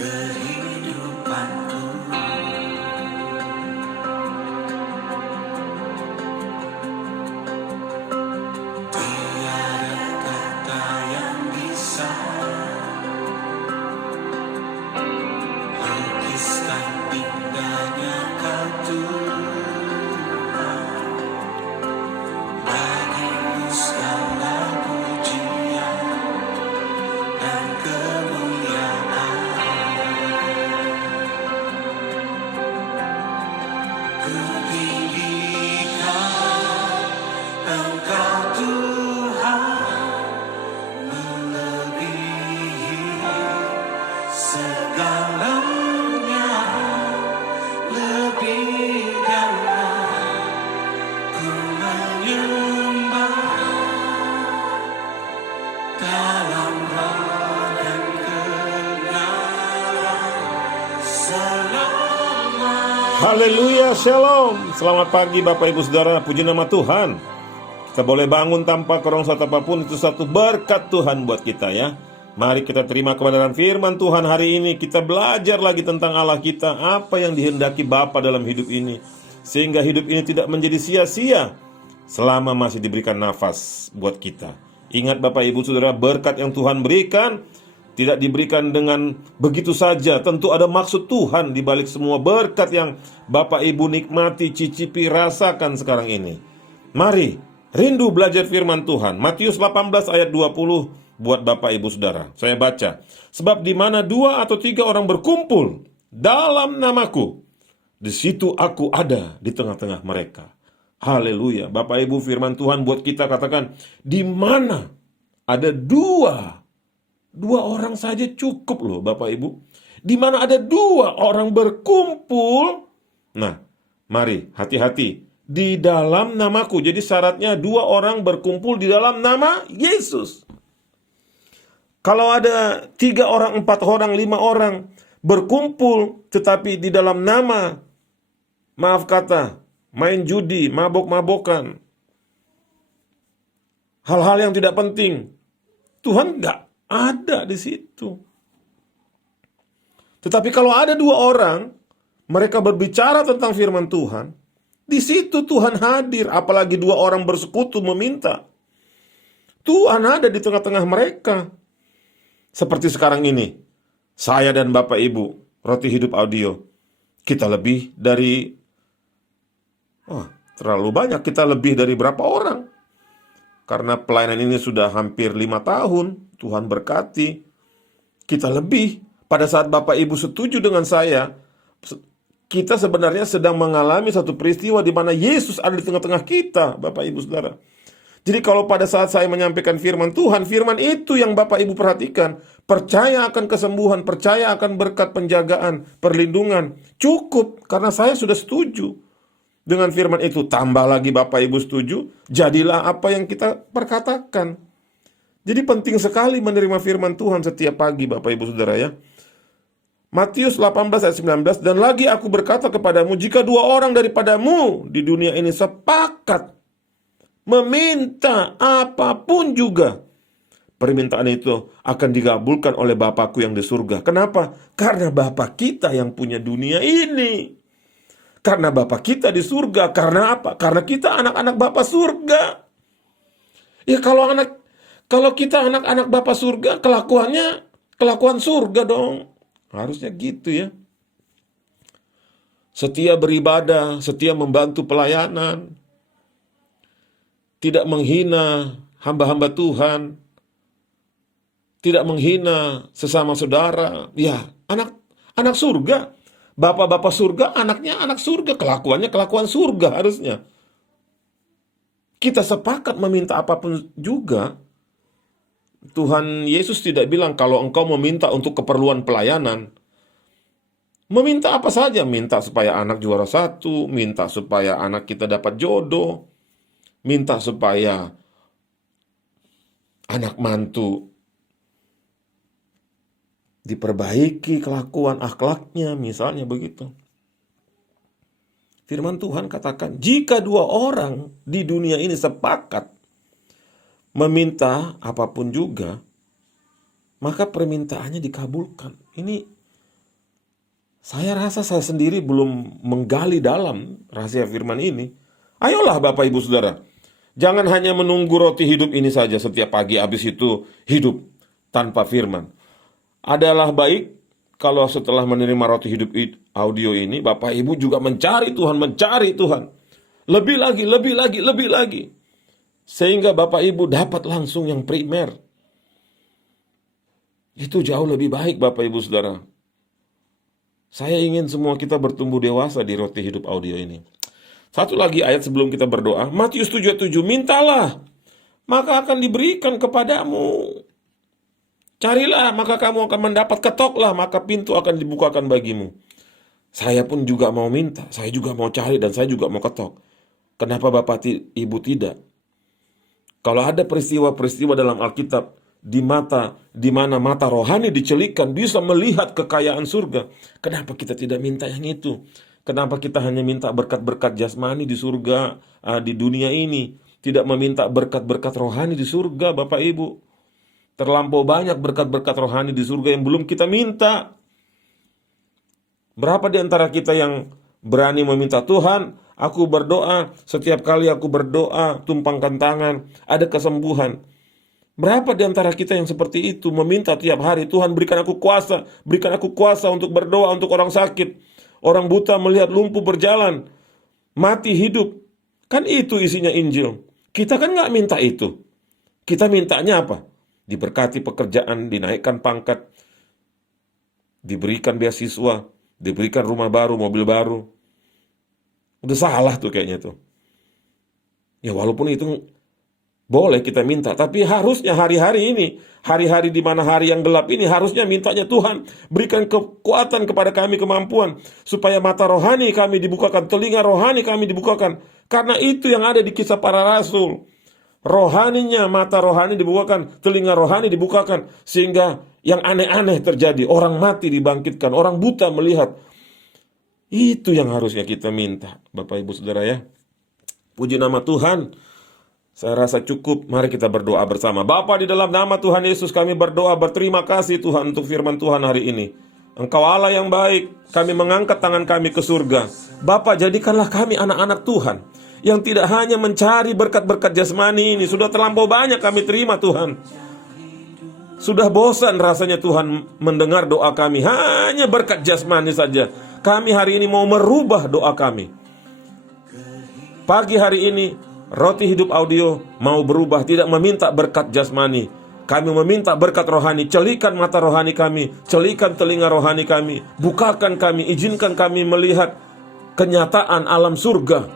kehidupanku. Tiada kata yang bisa lukiskan indahnya Kau Tuhan. Bagimu segala pujian dan kemuliaan. Ku tinggikan Engkau Tuhan, melebihi segalanya, lebih dalam ku menyembah dalam roh dan kebenaran selama. Haleluya, shalom. Selamat pagi Bapak Ibu Saudara, puji nama Tuhan. Kita boleh bangun tanpa kerongsat apapun, itu satu berkat Tuhan buat kita ya. Mari kita terima kebenaran firman Tuhan hari ini. Kita belajar lagi tentang Allah kita, apa yang dihendaki Bapa dalam hidup ini, sehingga hidup ini tidak menjadi sia-sia selama masih diberikan nafas buat kita. Ingat Bapak Ibu Saudara, berkat yang Tuhan berikan tidak diberikan dengan begitu saja. Tentu ada maksud Tuhan di balik semua berkat yang Bapak Ibu nikmati, cicipi, rasakan sekarang ini. Mari rindu belajar firman Tuhan. Matius 18 ayat 20 buat Bapak Ibu Saudara. Saya baca. Sebab di mana 2 atau 3 orang berkumpul dalam namaku, di situ aku ada di tengah-tengah mereka. Haleluya. Bapak Ibu, firman Tuhan buat kita katakan, di mana ada dua orang saja cukup loh Bapak Ibu. Di mana ada 2 orang berkumpul. Nah, mari hati-hati. Di dalam namaku. Jadi syaratnya 2 orang berkumpul di dalam nama Yesus. Kalau ada 3 orang, 4 orang, 5 orang berkumpul tetapi di dalam nama, maaf kata, main judi, mabok-mabokan, hal-hal yang tidak penting, Tuhan gak ada di situ. Tetapi kalau ada 2 orang, mereka berbicara tentang firman Tuhan, di situ Tuhan hadir. Apalagi 2 orang bersekutu meminta, Tuhan ada di tengah-tengah mereka. Seperti sekarang ini, saya dan Bapak Ibu, Roti Hidup Audio, kita lebih dari, terlalu banyak, kita lebih dari berapa orang? Karena pelayanan ini sudah hampir 5 tahun, Tuhan berkati. Kita lebih. Pada saat Bapak Ibu setuju dengan saya, kita sebenarnya sedang mengalami satu peristiwa di mana Yesus ada di tengah-tengah kita, Bapak Ibu Saudara. Jadi kalau pada saat saya menyampaikan firman Tuhan, firman itu yang Bapak Ibu perhatikan, percaya akan kesembuhan, percaya akan berkat penjagaan, perlindungan, cukup karena saya sudah setuju dengan firman itu. Tambah lagi Bapak Ibu setuju, jadilah apa yang kita perkatakan. Jadi penting sekali menerima firman Tuhan setiap pagi Bapak Ibu Saudara ya. Matius 18 ayat 19, dan lagi aku berkata kepadamu, jika 2 orang daripadamu di dunia ini sepakat meminta apapun juga, permintaan itu akan dikabulkan oleh Bapakku yang di surga. Kenapa? Karena Bapa kita yang punya dunia ini. Karena Bapa kita di surga. Karena apa? Karena kita anak-anak Bapa surga. Ya kalau kita anak-anak Bapa surga, kelakuannya kelakuan surga dong. Harusnya gitu ya. Setia beribadah, setia membantu pelayanan, tidak menghina hamba-hamba Tuhan, tidak menghina sesama saudara. Ya, anak surga. Bapak-bapak surga, anaknya anak surga. Kelakuannya kelakuan surga harusnya. Kita sepakat meminta apapun juga. Tuhan Yesus tidak bilang kalau engkau meminta untuk keperluan pelayanan. Meminta apa saja. Minta supaya anak juara 1, minta supaya anak kita dapat jodoh, minta supaya anak mantu diperbaiki kelakuan akhlaknya, misalnya begitu. Firman Tuhan katakan, jika 2 orang di dunia ini sepakat meminta apapun juga, maka permintaannya dikabulkan. Ini Saya rasa saya sendiri belum menggali dalam rahasia firman ini. Ayolah Bapak Ibu Saudara, jangan hanya menunggu roti hidup ini saja setiap pagi, habis itu hidup tanpa firman. Adalah baik kalau setelah menerima roti hidup audio ini, Bapak Ibu juga mencari Tuhan. Lebih lagi, lebih lagi, lebih lagi. Sehingga Bapak Ibu dapat langsung yang primer. Itu jauh lebih baik Bapak Ibu Saudara. Saya ingin semua kita bertumbuh dewasa di roti hidup audio ini. Satu lagi ayat sebelum kita berdoa, Matius 7:7, mintalah, maka akan diberikan kepadamu. Carilah, maka kamu akan mendapat. Ketoklah, maka pintu akan dibukakan bagimu. Saya pun juga mau minta, saya juga mau cari, dan saya juga mau ketok. Kenapa Bapak Ibu tidak? Kalau ada peristiwa-peristiwa dalam Alkitab, di mana mata rohani dicelikkan, bisa melihat kekayaan surga. Kenapa kita tidak minta yang itu? Kenapa kita hanya minta berkat-berkat jasmani di surga, di dunia ini, tidak meminta berkat-berkat rohani di surga, Bapak Ibu? Terlampau banyak berkat-berkat rohani di surga yang belum kita minta. Berapa di antara kita yang berani meminta, Tuhan, aku berdoa, setiap kali aku berdoa, tumpangkan tangan, ada kesembuhan. Berapa di antara kita yang seperti itu, meminta tiap hari, Tuhan berikan aku kuasa untuk berdoa untuk orang sakit, orang buta melihat, lumpuh berjalan, mati hidup. Kan itu isinya Injil. Kita kan gak minta itu. Kita mintanya apa? Diberkati pekerjaan, dinaikkan pangkat, diberikan beasiswa, diberikan rumah baru, mobil baru. Udah salah tuh kayaknya tuh. Ya walaupun itu boleh kita minta, tapi harusnya hari-hari ini, hari-hari di mana hari yang gelap ini, harusnya mintanya, Tuhan berikan kekuatan kepada kami, kemampuan, supaya mata rohani kami dibukakan, telinga rohani kami dibukakan. Karena itu yang ada di Kisah Para Rasul. Rohaninya, mata rohani dibukakan, telinga rohani dibukakan, sehingga yang aneh-aneh terjadi. Orang mati dibangkitkan, orang buta melihat. Itu yang harusnya kita minta, Bapak Ibu Saudara ya. Puji nama Tuhan. Saya rasa cukup, mari kita berdoa bersama. Bapa, di dalam nama Tuhan Yesus kami berdoa, berterima kasih Tuhan untuk firman Tuhan hari ini. Engkau Allah yang baik, kami mengangkat tangan kami ke surga. Bapa, jadikanlah kami anak-anak Tuhan, yang tidak hanya mencari berkat-berkat jasmani ini. Sudah terlampau banyak kami terima Tuhan. Sudah bosan rasanya Tuhan mendengar doa kami, hanya berkat jasmani saja. Kami hari ini mau merubah doa kami. Pagi hari ini, Roti Hidup Audio mau berubah, tidak meminta berkat jasmani. Kami meminta berkat rohani. Celikan mata rohani kami, celikan telinga rohani kami, bukakan kami, izinkan kami melihat kenyataan alam surga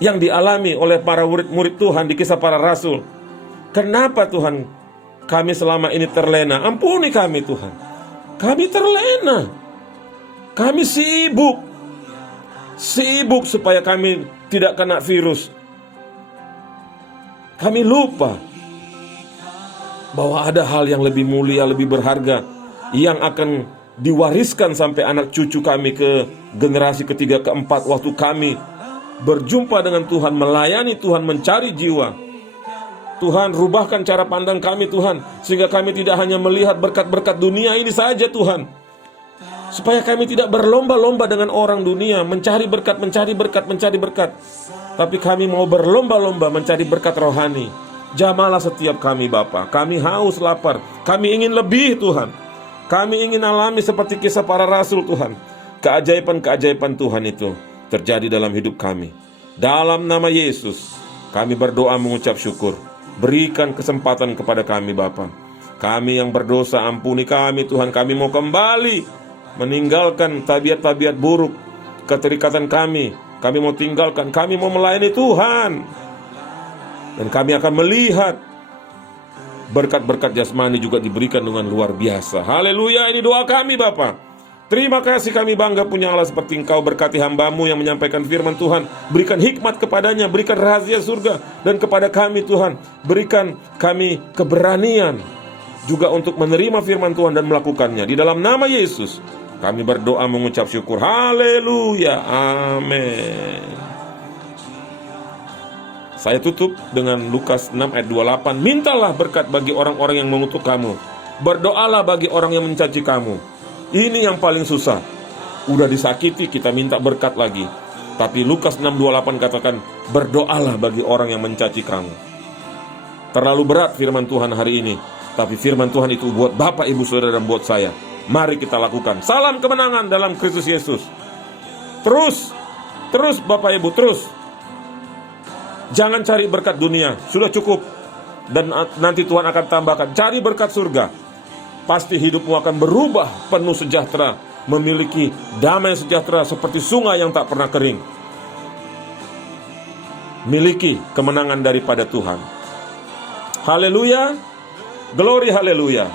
yang dialami oleh para murid-murid Tuhan di Kisah Para Rasul. Kenapa Tuhan kami selama ini terlena? Ampuni kami Tuhan. Kami terlena. Kami sibuk supaya kami tidak kena virus. Kami lupa bahwa ada hal yang lebih mulia, lebih berharga, yang akan diwariskan sampai anak cucu kami ke generasi ketiga, keempat, waktu kami berjumpa dengan Tuhan, melayani Tuhan, mencari jiwa. Tuhan, rubahkan cara pandang kami Tuhan, sehingga kami tidak hanya melihat berkat-berkat dunia ini saja Tuhan, supaya kami tidak berlomba-lomba dengan orang dunia, mencari berkat, tapi kami mau berlomba-lomba mencari berkat rohani. Jamalah setiap kami Bapa. Kami haus lapar, kami ingin lebih Tuhan. Kami ingin alami seperti Kisah Para Rasul Tuhan. Keajaiban-keajaiban Tuhan itu terjadi dalam hidup kami. Dalam nama Yesus kami berdoa mengucap syukur. Berikan kesempatan kepada kami Bapa. Kami yang berdosa, ampuni kami Tuhan. Kami mau kembali meninggalkan tabiat-tabiat buruk, keterikatan kami. Kami mau tinggalkan, kami mau melayani Tuhan. Dan kami akan melihat berkat-berkat jasmani juga diberikan dengan luar biasa. Haleluya, ini doa kami Bapa. Terima kasih, kami bangga punya Allah seperti Engkau. Berkati hamba-Mu yang menyampaikan firman Tuhan. Berikan hikmat kepadanya, berikan rahasia surga. Dan kepada kami Tuhan, berikan kami keberanian juga untuk menerima firman Tuhan dan melakukannya. Di dalam nama Yesus kami berdoa mengucap syukur. Haleluya, amin. Saya tutup dengan Lukas 6 ayat 28. Mintalah berkat bagi orang-orang yang mengutuk kamu. Berdoalah bagi orang yang mencaci kamu. Ini yang paling susah. Udah disakiti, kita minta berkat lagi. Tapi Lukas 6:28 katakan, berdoalah bagi orang yang mencaci kamu. Terlalu berat firman Tuhan hari ini, tapi firman Tuhan itu buat Bapak, Ibu, Saudara, dan buat saya. Mari kita lakukan. Salam kemenangan dalam Kristus Yesus. Terus Bapak, Ibu, terus. Jangan cari berkat dunia, sudah cukup. Dan nanti Tuhan akan tambahkan. Cari berkat surga. Pasti hidupmu akan berubah, penuh sejahtera, memiliki damai sejahtera seperti sungai yang tak pernah kering. Miliki kemenangan daripada Tuhan. Haleluya, glory haleluya.